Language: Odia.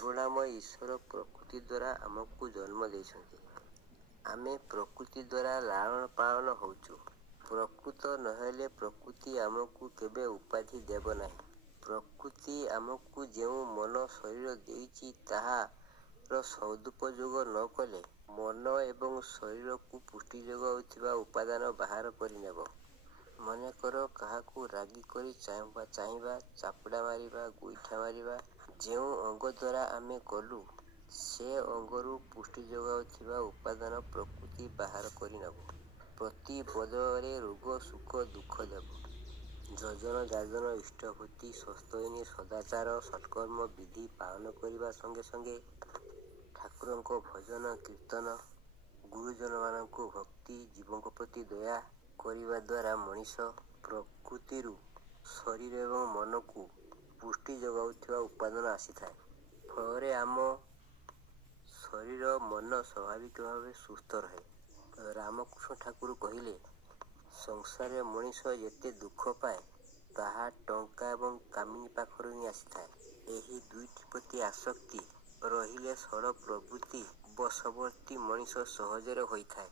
କରୁଣାମୟ ଈଶ୍ୱର ପ୍ରକୃତି ଦ୍ୱାରା ଆମକୁ ଜନ୍ମ ଦେଇଛନ୍ତି। ଆମେ ପ୍ରକୃତି ଦ୍ୱାରା ଲାଳନ ପାଳନ ହେଉଛୁ। ପ୍ରକୃତ ନହେଲେ ପ୍ରକୃତି ଆମକୁ କେବେ ଉପାଧି ଦେବ ନାହିଁ। ପ୍ରକୃତି ଆମକୁ ଯେଉଁ ମନ ଶରୀର ଦେଇଛି ତାହାର ସଦୁପଯୋଗ ନ କଲେ ମନ ଏବଂ ଶରୀରକୁ ପୁଷ୍ଟି ଯୋଗାଉଥିବା ଉପାଦାନ ବାହାର କରିନେବ। ମନେକର କାହାକୁ ରାଗି କରି ଚାହିଁବା, ଚାପୁଡ଼ା ମାରିବା, ଗୋଇଠା ମାରିବା ଯେଉଁ ଅଙ୍ଗ ଦ୍ୱାରା ଆମେ କଲୁ ସେ ଅଙ୍ଗରୁ ପୁଷ୍ଟି ଯୋଗାଉଥିବା ଉପାଦାନ ପ୍ରକୃତି ବାହାର କରିନେବ। ପ୍ରତି ବଦଳରେ ରୋଗ, ସୁଖ, ଦୁଃଖ ଦେବ। ଯଜନ, ଯାଜନ, ଇଷ୍ଟଭୂତି, ସ୍ୱସ୍ତୟିନୀ, ସଦାଚାର, ସତ୍କର୍ମ ବିଧି ପାଳନ କରିବା ସଙ୍ଗେ ସଙ୍ଗେ ଠାକୁରଙ୍କ ଭଜନ କୀର୍ତ୍ତନ, ଗୁରୁଜନମାନଙ୍କୁ ଭକ୍ତି, ଜୀବଙ୍କ ପ୍ରତି ଦୟା କରିବା ଦ୍ୱାରା ମଣିଷ ପ୍ରକୃତିରୁ ଶରୀର ଏବଂ ମନକୁ ପୁଷ୍ଟି ଯୋଗାଉଥିବା ଉପାଦାନ ଆସିଥାଏ। ଫଳରେ ଆମ ଶରୀର ମନ ସ୍ୱାଭାବିକ ଭାବେ ସୁସ୍ଥ ରହେ। ରାମକୃଷ୍ଣ ଠାକୁର କହିଲେ, ସଂସାରରେ ମଣିଷ ଯେତେ ଦୁଃଖ ପାଏ ତାହା ଟଙ୍କା ଏବଂ କାମିନୀ ପାଖରୁ ହିଁ ଆସିଥାଏ। ଏହି ଦୁଇଟି ପ୍ରତି ଆସକ୍ତି ରହିଲେ ଷଡ଼ ପ୍ରବୃତ୍ତି ବଶବର୍ତ୍ତୀ ମଣିଷ ସହଜରେ ହୋଇଥାଏ।